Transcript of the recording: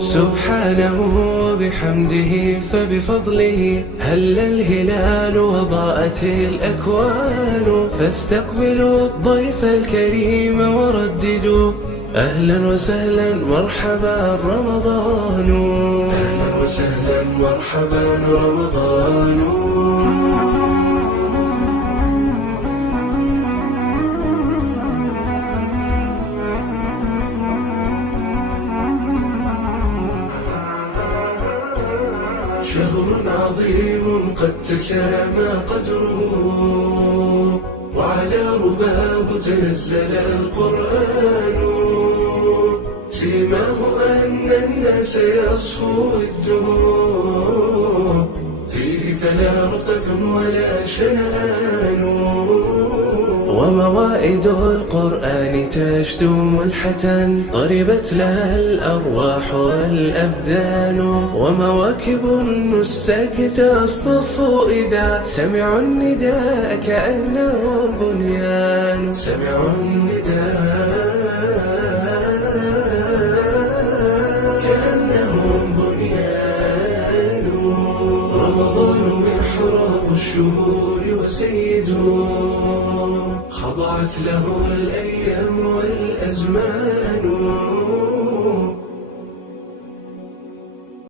سبحانه وبحمده فبفضله هل الهلال وضاءت الأكوان، فاستقبلوا الضيف الكريم ورددوا أهلا وسهلا مرحبا رمضان، أهلا وسهلا مرحبا رمضان. شهر عظيم قد تسامى قدره، وعلى رباه تنزل القرآن، سيماه أن الناس يصفو الدهور، فيه فلا رفث ولا شنآن، وموائد القرآن تشدو ملحة طربت لها الأرواح والأبدان، ومواكب النساك تصطف إذا سمعوا النداء كأنه بنيان، سمعوا النداء كأنه بنيان. رمضان محراب الشهور وسيده، خضعت له الأيام والأزمان،